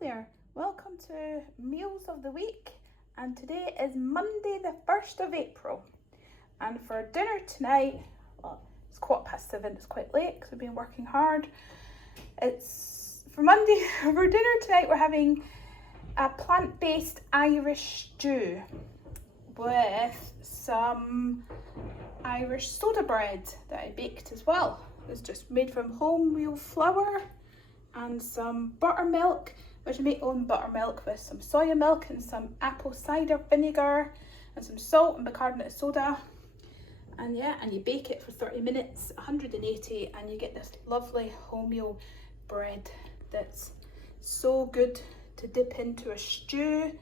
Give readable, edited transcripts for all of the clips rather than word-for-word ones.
there, welcome to Meals of the Week, and today is Monday the 1st of April, and for dinner tonight, well, it's 7:15, it's quite late because we've been working hard. It's for Monday, for dinner tonight we're having a plant-based Irish stew with some Irish soda bread that I baked as well. It's just made from wholemeal flour and some buttermilk, which I make own buttermilk with some soya milk and some apple cider vinegar and some salt and bicarbonate of soda. And yeah, and you bake it for 30 minutes, 180, and you get this lovely wholemeal bread that's so good to dip into a stew.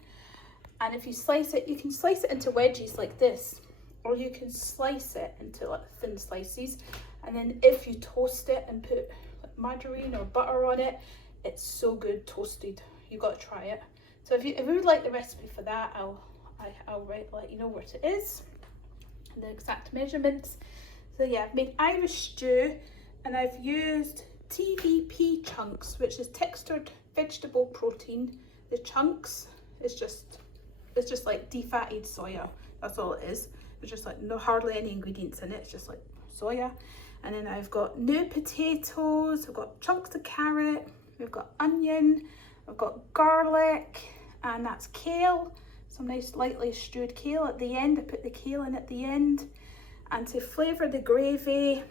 And if you slice it, you can slice it into wedges like this, or you can slice it into like thin slices. And then if you toast it and put like margarine or butter on it, it's so good toasted. You got to try it. So if you would like the recipe for that, I'll let you know what it is and the exact measurements. So yeah, I've made Irish stew, and I've used TVP chunks, which is textured vegetable protein. The chunks it's just like defatted soya. That's all it is. There's just like hardly any ingredients in it. It's just like soya. And then I've got new potatoes, I've got chunks of carrot, we've got onion, I've got garlic, and that's kale. Some nice lightly stewed kale at the end. I put the kale in at the end. And to flavour the gravy,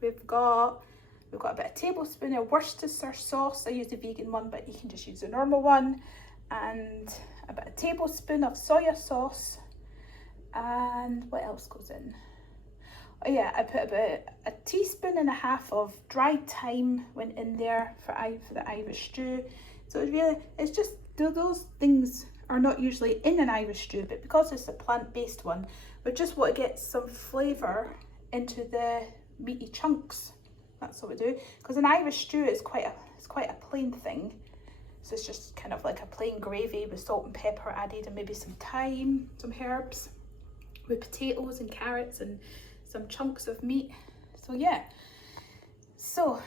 we've got about a tablespoon of Worcestershire sauce. I use the vegan one, but you can just use the normal one. And about a tablespoon of soya sauce. And what else goes in? Oh yeah, I put about a teaspoon and a half of dried thyme went in there for the Irish stew. So it's just those things are not usually in an Irish stew, but because it's a plant-based one, we just want to get some flavour into the meaty chunks. That's what we do. Because an Irish stew is quite a plain thing. So it's just kind of like a plain gravy with salt and pepper added, and maybe some thyme, some herbs, with potatoes and carrots and some chunks of meat. So yeah, so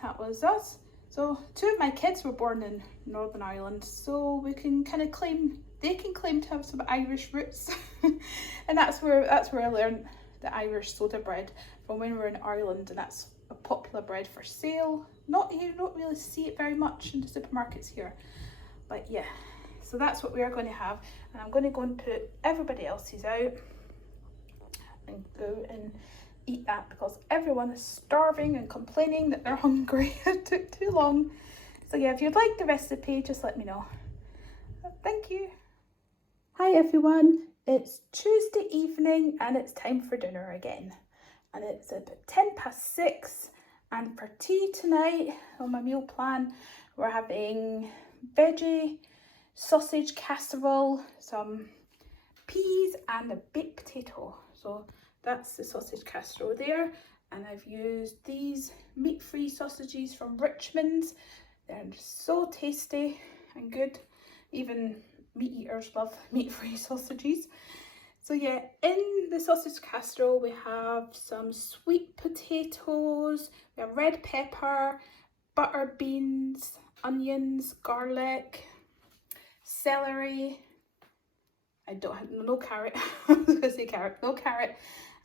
that was us. So 2 of my kids were born in Northern Ireland, so we can kind of they can claim to have some Irish roots. And that's where I learned the Irish soda bread from when we were in Ireland, and that's a popular bread for sale. You don't really see it very much in the supermarkets here, but yeah, so that's what we are going to have. And I'm going to go and put everybody else's out and go and eat that, because everyone is starving and complaining that they're hungry. It took too long. So yeah, if you'd like the recipe, just let me know. Thank you. Hi everyone, it's Tuesday evening and it's time for dinner again, and it's about 6:10, and for tea tonight on my meal plan we're having veggie sausage casserole, some peas and a baked potato. So that's the sausage casserole there, and I've used these meat-free sausages from Richmond's. They're just so tasty and good. Even meat eaters love meat-free sausages. So yeah, in the sausage casserole we have some sweet potatoes, we have red pepper, butter beans, onions, garlic, celery. I don't have no carrot. I was gonna say carrot, no carrot.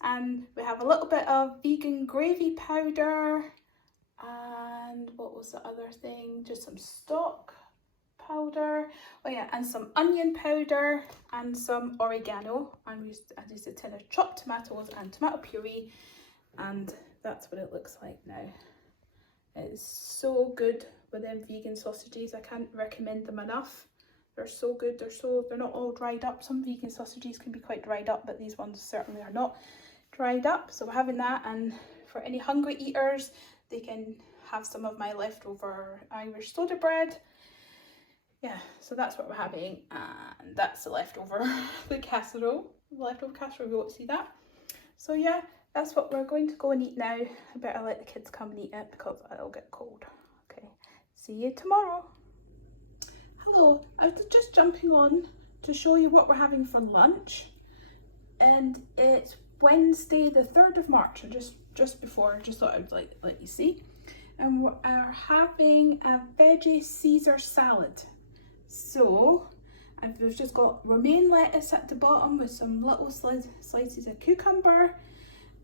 And we have a little bit of vegan gravy powder, and what was the other thing? Just some stock powder. Oh yeah, and some onion powder and some oregano. I used a tin of chopped tomatoes and tomato puree, and that's what it looks like now. It's so good with them vegan sausages. I can't recommend them enough. They're so good. They're not all dried up. Some vegan sausages can be quite dried up, but these ones certainly are not dried up. So we're having that, and for any hungry eaters, they can have some of my leftover Irish soda bread. Yeah, so that's what we're having, and that's the leftover casserole. The leftover casserole, you won't see that. So yeah, that's what we're going to go and eat now. I better let the kids come and eat it because it'll get cold. Okay, see you tomorrow. Hello, I was just jumping on to show you what we're having for lunch, and it's Wednesday the 3rd of March, or just before. Just thought I would let you see. and we are having a veggie Caesar salad. So we've just got romaine lettuce at the bottom with some little slices of cucumber,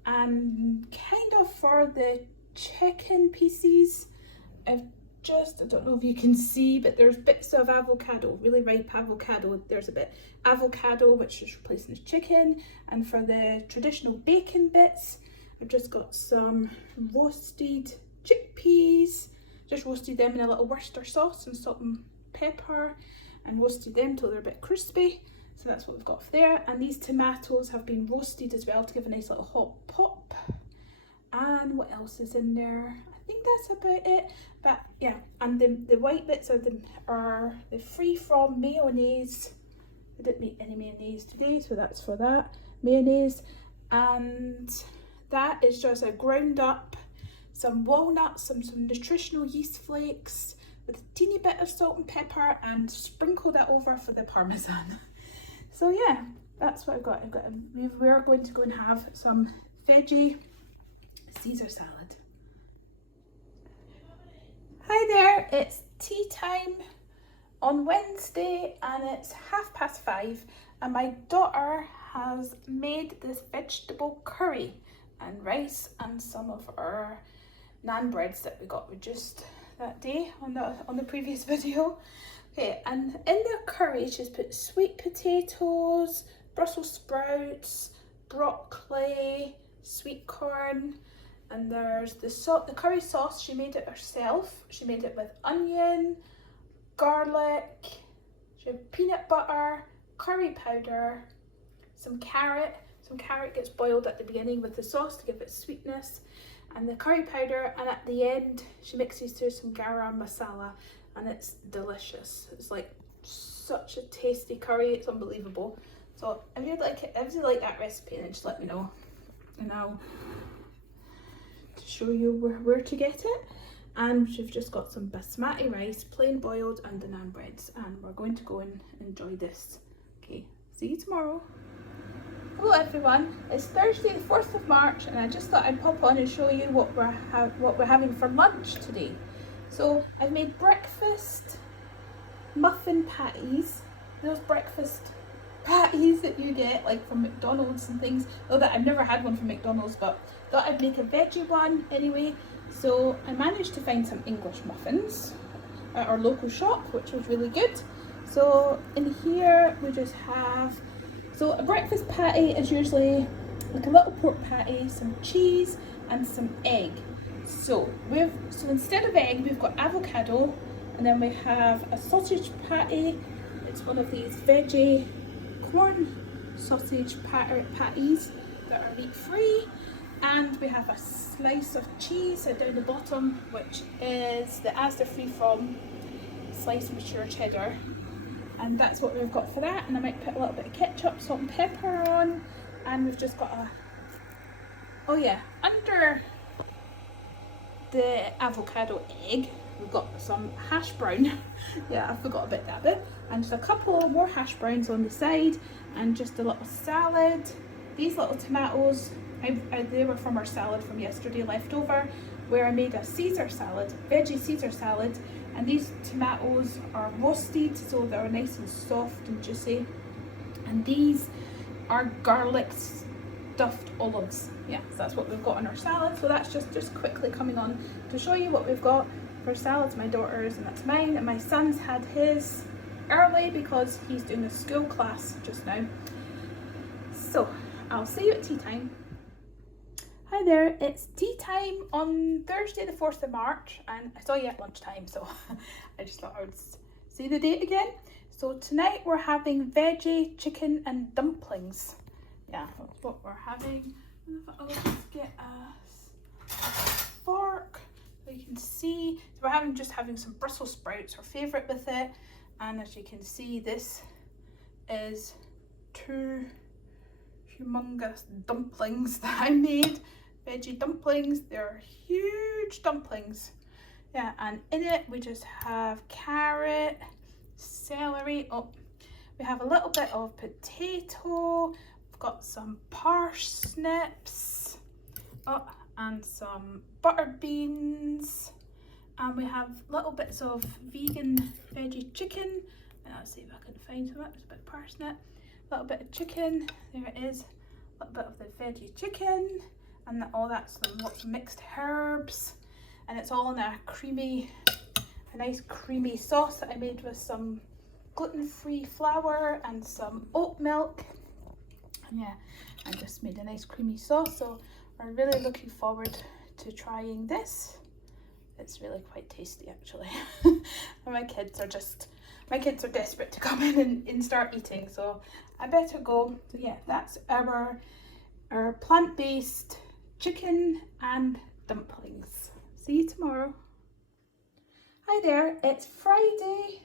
and kind of for the chicken pieces, I don't know if you can see, but there's bits of avocado, really ripe avocado. There's a bit avocado, which is replacing the chicken. And for the traditional bacon bits, I've just got some roasted chickpeas, just roasted them in a little Worcester sauce and salt and pepper, and roasted them till they're a bit crispy. So that's what we've got there. And these tomatoes have been roasted as well to give a nice little hot pop. And what else is in there? I think that's about it. But yeah, and the white bits are the free from mayonnaise. I didn't make any mayonnaise today, so that's for that. Mayonnaise. And that is just a ground up some walnuts, some nutritional yeast flakes with a teeny bit of salt and pepper, and sprinkle that over for the parmesan. So yeah, that's what I've got. We're going to go and have some veggie Caesar salad. Hi there, it's tea time on Wednesday and it's 5:30, and my daughter has made this vegetable curry and rice and some of our naan breads that we got just that day on the previous video. Okay, and in the curry she's put sweet potatoes, Brussels sprouts, broccoli, sweet corn, and there's the curry sauce. She made it herself. She made it with onion, garlic, she had peanut butter, curry powder, some carrot. Some carrot gets boiled at the beginning with the sauce to give it sweetness, and the curry powder, and at the end she mixes through some garam masala, and it's delicious. It's like such a tasty curry, it's unbelievable. So if you like that recipe, then just let me know and I'll show you where to get it. And we've just got some basmati rice, plain boiled, and the naan breads, and we're going to go and enjoy this. Okay, see you tomorrow. Hello everyone, it's Thursday the 4th of March, and I just thought I'd pop on and show you what we're having for lunch today. So I've made breakfast muffin patties, those breakfast patties that you get like from McDonald's and things. Though that I've never had one from McDonald's, but thought I'd make a veggie one anyway. So I managed to find some English muffins at our local shop, which was really good. So in here we just have, so a breakfast patty is usually like a little pork patty, some cheese and some egg. So instead of egg, we've got avocado, and then we have a sausage patty. It's one of these veggie corn sausage patties that are meat free, and we have a slice of cheese down the bottom, which is the Asda free from sliced mature cheddar, and that's what we've got for that. And I might put a little bit of ketchup, salt and pepper on, and we've just got under the avocado egg we've got some hash brown. Yeah, I forgot about that bit. And just a couple more hash browns on the side, and just a little salad. These little tomatoes, they were from our salad from yesterday left over, where I made a Caesar salad, veggie Caesar salad, and these tomatoes are roasted so they're nice and soft and juicy. And these are garlic stuffed olives. Yeah, so that's what we've got in our salad. So that's just quickly coming on to show you what we've got for salads. My daughter's, and that's mine, and my son's had his early because he's doing a school class just now. So I'll see you at tea time. Hi there, it's tea time on Thursday the 4th of March, and I saw you at lunchtime, so I just thought I would say the date again. So tonight we're having veggie chicken and dumplings. Yeah, that's what we're having. I'll just get a fork so you can see. So we're just having some Brussels sprouts, our favourite with it. And as you can see, this is 2 humongous dumplings that I made. Veggie dumplings, they're huge dumplings. Yeah, and in it we just have carrot, celery, we have a little bit of potato, we've got some parsnips, and some butter beans, And we have little bits of vegan veggie chicken. And I'll see if I can find some. There's a bit of parsnip, a little bit of chicken. There it is. A little bit of the veggie chicken, and all that's lots of mixed herbs. And it's all in a nice creamy sauce that I made with some gluten-free flour and some oat milk. And yeah, I just made a nice creamy sauce. So we're really looking forward to trying this. It's really quite tasty actually. And my kids are desperate to come in and start eating, so I better go. So yeah, that's our plant-based chicken and dumplings. See you tomorrow. Hi there, it's Friday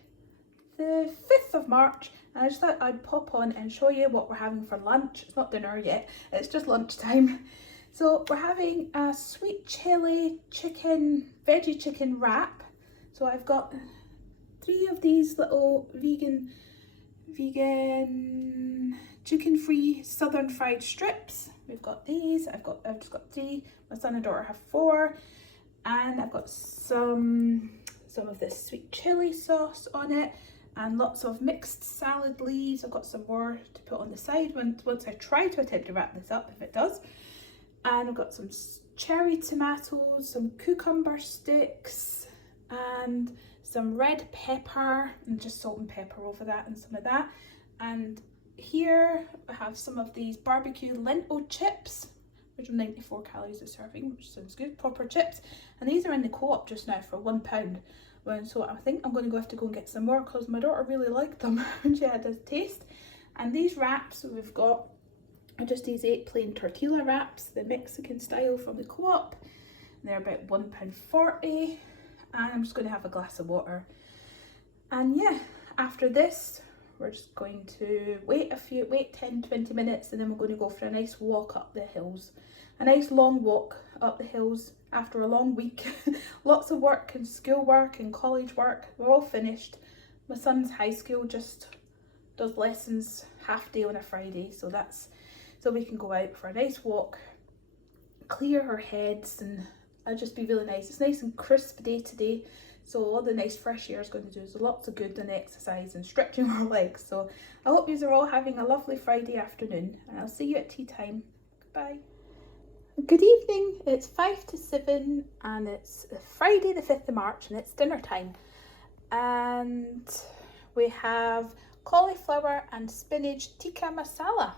the 5th of March, and I just thought I'd pop on and show you what we're having for lunch. It's not dinner yet, it's just lunchtime. So we're having a sweet chili chicken, veggie chicken wrap. So I've got 3 of these little vegan chicken-free southern fried strips. We've got these. I've just got 3. My son and daughter have 4, and I've got some of this sweet chili sauce on it, and lots of mixed salad leaves. I've got some more to put on the side once I try to attempt to wrap this up, if it does. And I've got some cherry tomatoes, some cucumber sticks, and some red pepper, and just salt and pepper over that, and some of that. And here I have some of these barbecue lentil chips, which are 94 calories a serving, which sounds good, proper chips. And these are in the Co-op just now for £1. So I think I'm going to have to go and get some more, because my daughter really liked them and she had a taste. And these wraps we've got are just these 8 plain tortilla wraps, the Mexican style from the Co-op. They're about £1.40. And I'm just going to have a glass of water. And yeah, after this we're just going to wait 10-20 minutes, and then we're going to go for a nice walk up the hills. A nice long walk up the hills after a long week. Lots of work and school work and college work. We're all finished. My son's high school just does lessons half day on a Friday, so we can go out for a nice walk, clear our heads, and it'll just be really nice. It's nice and crisp day today, so all the nice fresh air is going to do us lots of good and exercise and stretching our legs. So I hope you are all having a lovely Friday afternoon, and I'll see you at tea time. Goodbye. Good evening, it's 5 to 7 and it's Friday the 5th of March and it's dinner time. And we have cauliflower and spinach tikka masala.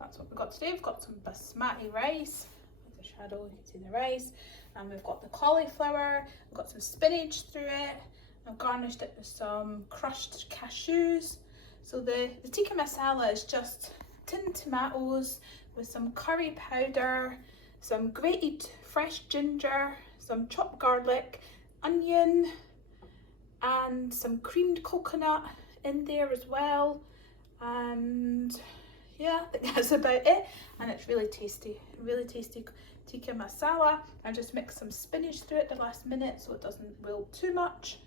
That's what we've got today. We've got some basmati rice, with the shadow, you can see the rice. And we've got the cauliflower, we've got some spinach through it. I've garnished it with some crushed cashews. So the tikka masala is just tinned tomatoes with some curry powder, some grated fresh ginger, some chopped garlic, onion, and some creamed coconut in there as well. And yeah, I think that's about it. And it's really tasty tikka masala. I just mixed some spinach through it the last minute so it doesn't wilt too much.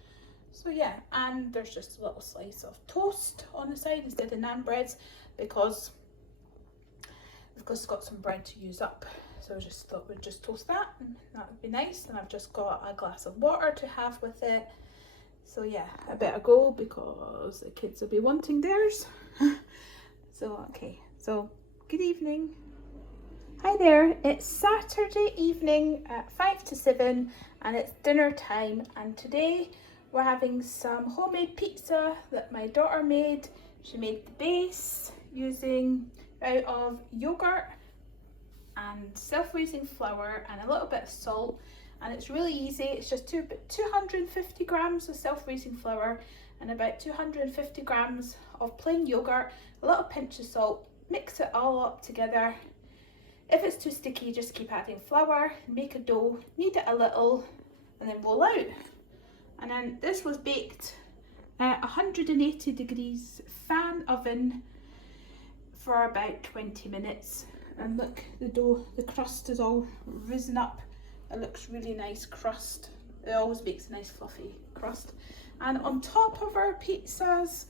So yeah, and there's just a little slice of toast on the side instead of naan breads, because we've just got some bread to use up. So I just thought we'd just toast that, and that would be nice. And I've just got a glass of water to have with it. So yeah, I better go because the kids will be wanting theirs. So okay, so good evening. Hi there, it's Saturday evening at 5 to 7 and it's dinner time, and today we're having some homemade pizza that my daughter made. She made the base using out of yogurt and self-raising flour and a little bit of salt, and it's really easy. It's just 250 grams of self-raising flour and about 250 grams of plain yogurt, a little pinch of salt. Mix it all up together. If it's too sticky, just keep adding flour, make a dough, knead it a little, and then roll out. And then this was baked at 180 degrees fan oven for about 20 minutes. And look, the dough, the crust is all risen up. It looks really nice crust. It always makes a nice fluffy crust. And on top of our pizzas,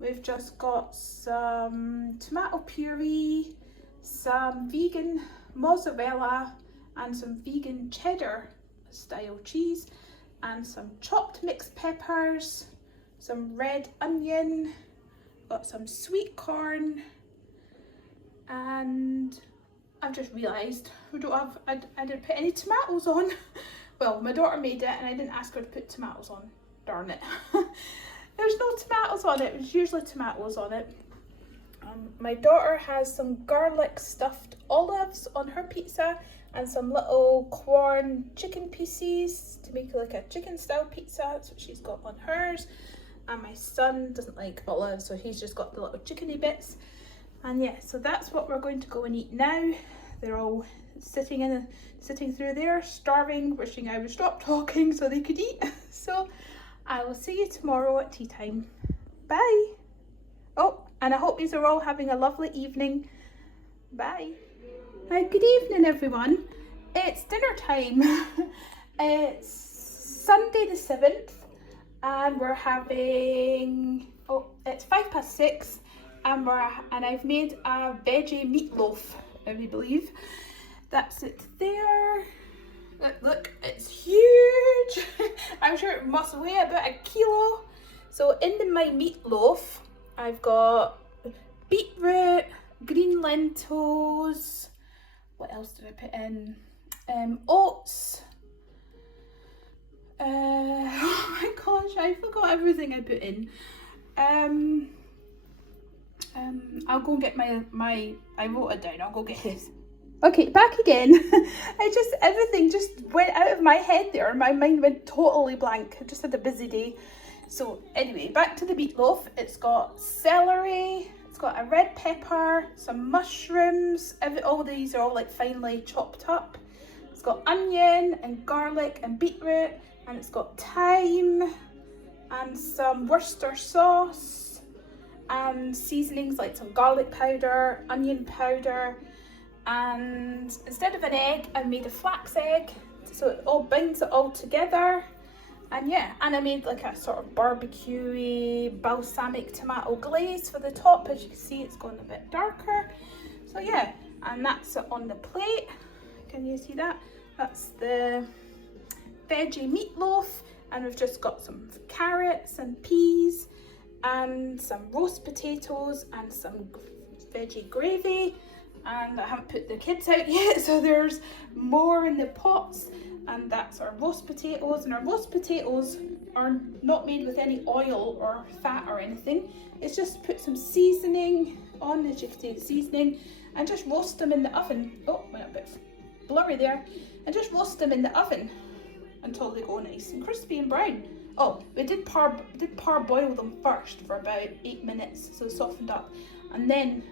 we've just got some tomato puree, some vegan mozzarella, and some vegan cheddar style cheese. and some chopped mixed peppers, some red onion, got some sweet corn, and I've just realised we don't have, I didn't put any tomatoes on. Well, my daughter made it and I didn't ask her to put tomatoes on, darn it. There's no tomatoes on it, there's usually tomatoes on it. My daughter has some garlic stuffed olives on her pizza and some little corn chicken pieces to make like a chicken style pizza. That's what she's got on hers. And my son doesn't like olives, so he's just got the little chickeny bits. And yeah, so that's what we're going to go and eat now. They're all sitting through there, starving, wishing I would stop talking so they could eat. So I will see you tomorrow at tea time. Bye. Oh, and I hope you are all having a lovely evening. Bye. Good evening, everyone. It's dinner time. It's Sunday the 7th, and we're having, it's 6:05, and I've made a veggie meatloaf, if you believe. That's it there. Look, it's huge. I'm sure it must weigh about a kilo. So in my meatloaf, I've got beetroot, green lentils, what else did I put in? Oats. Oh my gosh, I forgot everything I put in. I'll go and get I wrote it down, I'll go get his. Okay, back again. Everything just went out of my head there. My mind went totally blank. I just had a busy day. So anyway, back to the meatloaf. It's got celery, it's got a red pepper, some mushrooms. All these are all like finely chopped up. It's got onion and garlic and beetroot, and it's got thyme and some Worcester sauce and seasonings like some garlic powder, onion powder, and instead of an egg, I made a flax egg, so it all binds it all together. And yeah, and I made like a sort of barbecue-y balsamic tomato glaze for the top. As you can see, it's gone a bit darker. So yeah, and that's it on the plate. Can you see that? That's the veggie meatloaf, and we've just got some carrots and peas and some roast potatoes and some veggie gravy. And I haven't put the kids out yet, so there's more in the pots. And that's our roast potatoes, and our roast potatoes are not made with any oil or fat or anything. It's just put some seasoning on, as you can see, the seasoning, and just roast them in the oven. Oh, went a bit blurry there. And just roast them in the oven until they go nice and crispy and brown. Oh, we did parboil them first for about 8 minutes, so softened up, and then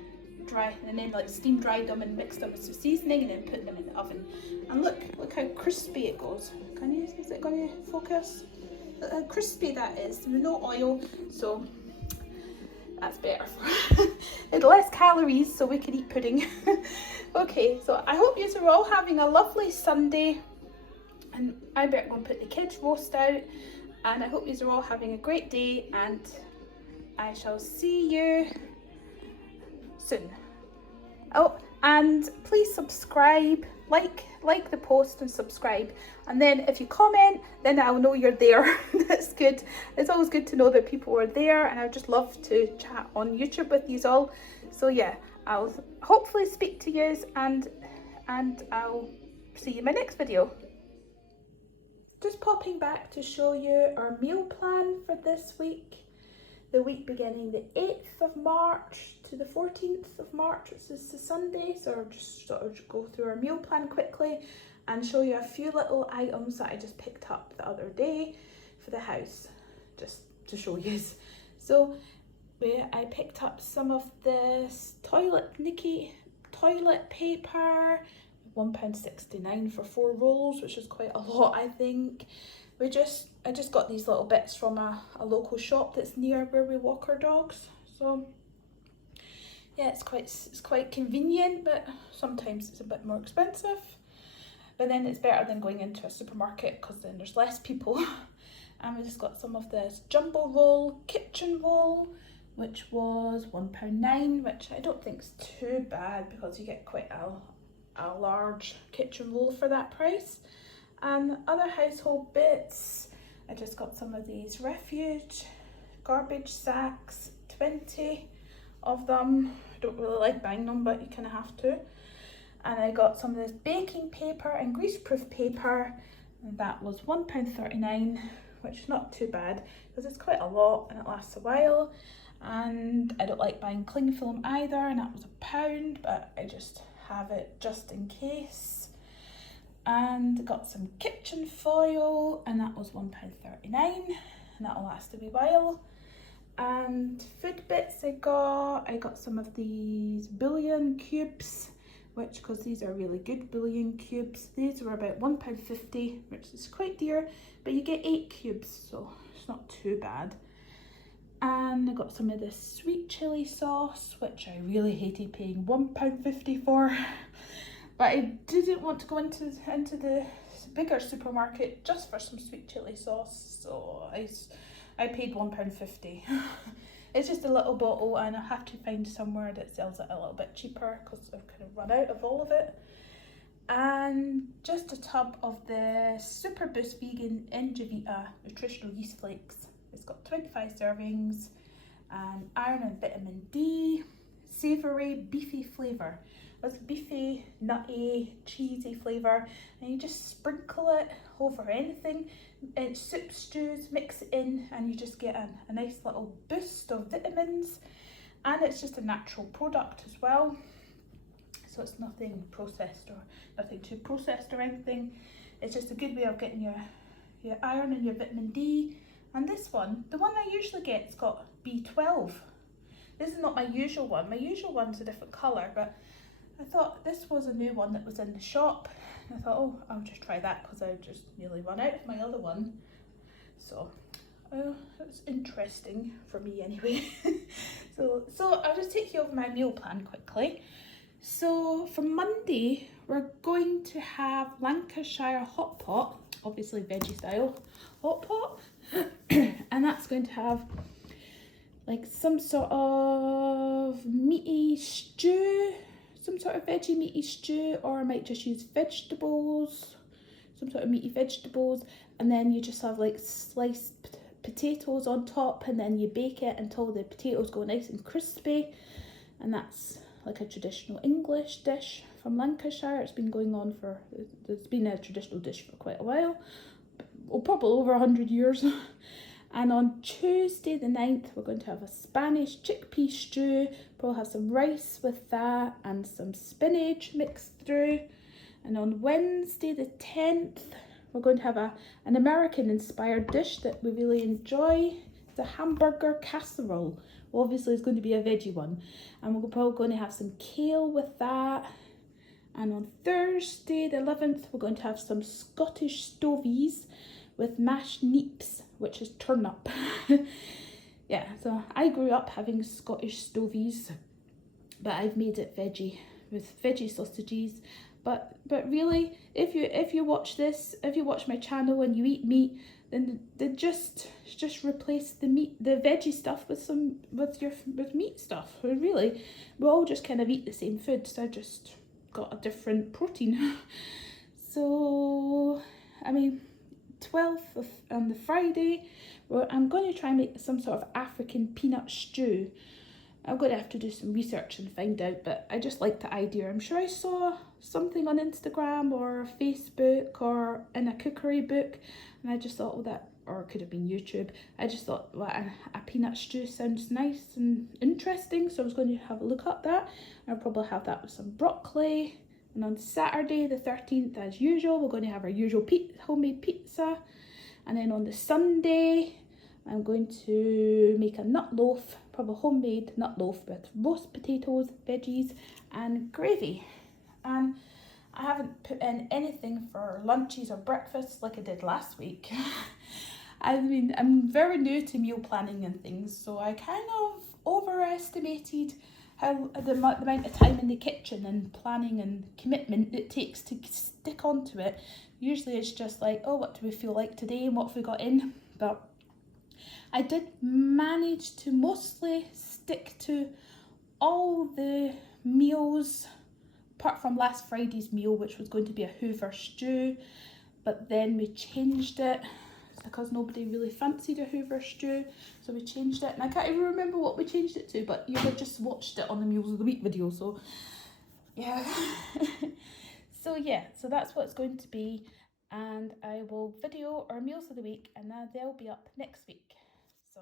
like steam dried them and mixed them with some seasoning and then put them in the oven. And look how crispy it goes. Is it going to focus? Look how crispy that is. No oil, so that's better. It's less calories, so we can eat pudding. Okay, so I hope you are all having a lovely Sunday, and I better go and put the kids' roast out, and I hope you are all having a great day, and I shall see you soon. Oh, and please subscribe, like the post and subscribe, and then if you comment, then I'll know you're there. That's good. It's always good to know that people are there, and I just love to chat on YouTube with you all. So yeah, I'll hopefully speak to you, and I'll see you in my next video. Just popping back to show you our meal plan for this week. The week beginning the 8th of March to the 14th of March, which is the Sunday. So I'll just sort of go through our meal plan quickly and show you a few little items that I just picked up the other day for the house, just to show you. So I picked up some of this toilet paper, £1.69 for 4 rolls, which is quite a lot, I think. I just got these little bits from a local shop that's near where we walk our dogs. So yeah, it's quite convenient, but sometimes it's a bit more expensive. But then it's better than going into a supermarket, because then there's less people. And we just got some of this jumbo roll, kitchen roll, which was £1.09, which I don't think is too bad, because you get quite a large kitchen roll for that price. And other household bits, I just got some of these refuge garbage sacks, 20 of them. I don't really like buying them, but you kind of have to. And I got some of this baking paper and greaseproof paper, and that was £1.39, which is not too bad because it's quite a lot and it lasts a while. And I don't like buying cling film either, and that was £1, but I just have it just in case. And got some kitchen foil, and that was £1.39, and that'll last a wee while. And food bits I got some of these bouillon cubes, which, because these are really good bouillon cubes, these were about £1.50, which is quite dear, but you get 8 cubes, so it's not too bad. And I got some of this sweet chilli sauce, which I really hated paying £1.50 for. But I didn't want to go into the bigger supermarket just for some sweet chilli sauce, so I paid £1.50. It's just a little bottle, and I have to find somewhere that sells it a little bit cheaper because I've kind of run out of all of it. And just a tub of the Super Boost Vegan Engevita Nutritional Yeast Flakes. It's got 25 servings, and iron and vitamin D, savoury, beefy flavour. It's beefy, nutty, cheesy flavour, and you just sprinkle it over anything. In soup, stews, mix it in, and you just get a nice little boost of vitamins. And it's just a natural product as well, so it's nothing processed or nothing too processed or anything. It's just a good way of getting your iron and your vitamin D. And this one, the one I usually get, it's got B12. This is not my usual one. My usual one's a different colour, but I thought this was a new one that was in the shop. And I thought, oh, I'll just try that because I just nearly run out of my other one. So it's interesting for me anyway. so I'll just take you over my meal plan quickly. So for Monday, we're going to have Lancashire hot pot, obviously veggie style hot pot. And that's going to have like some sort of meaty stew, some sort of veggie meaty stew, or I might just use vegetables, some sort of meaty vegetables, and then you just have like sliced potatoes on top, and then you bake it until the potatoes go nice and crispy. And that's like a traditional English dish from Lancashire. It's been a traditional dish for quite a while, probably over 100 years. And on Tuesday the 9th, we're going to have a Spanish chickpea stew. Probably have some rice with that and some spinach mixed through. And on Wednesday the 10th, we're going to have an American inspired dish that we really enjoy. It's a hamburger casserole. Well, obviously it's going to be a veggie one. And we're probably going to have some kale with that. And on Thursday the 11th, we're going to have some Scottish stovies with mashed neeps, which is turnip. Yeah, so I grew up having Scottish stovies, but I've made it veggie with veggie sausages. But really, if you watch this, if you watch my channel and you eat meat, then just replace the veggie stuff with meat stuff. Really, we all just kind of eat the same food, so I just got a different protein. So I mean, 12th on the Friday, I'm going to try and make some sort of African peanut stew. I'm going to have to do some research and find out, but I just like the idea. I'm sure I saw something on Instagram or Facebook or in a cookery book, and I just thought, or it could have been YouTube. I just thought, well, a peanut stew sounds nice and interesting, so I was going to have a look at that. I'll probably have that with some broccoli. And on Saturday the 13th, as usual, we're going to have our usual homemade pizza. And then on the Sunday, I'm going to make a nut loaf, probably homemade nut loaf with roast potatoes, veggies and gravy. And I haven't put in anything for lunches or breakfasts like I did last week. I mean, I'm very new to meal planning and things, so I kind of overestimated how the amount of time in the kitchen and planning and commitment it takes to stick onto it. Usually it's just like, oh, what do we feel like today and what have we got in? But I did manage to mostly stick to all the meals, apart from last Friday's meal, which was going to be a Hoover stew, but then we changed it. because nobody really fancied a Hoover stew, so we changed it. And I can't even remember what we changed it to, but you had just watched it on the Meals of the Week video, so yeah. So yeah, so that's what it's going to be, and I will video our Meals of the Week, and they'll be up next week. So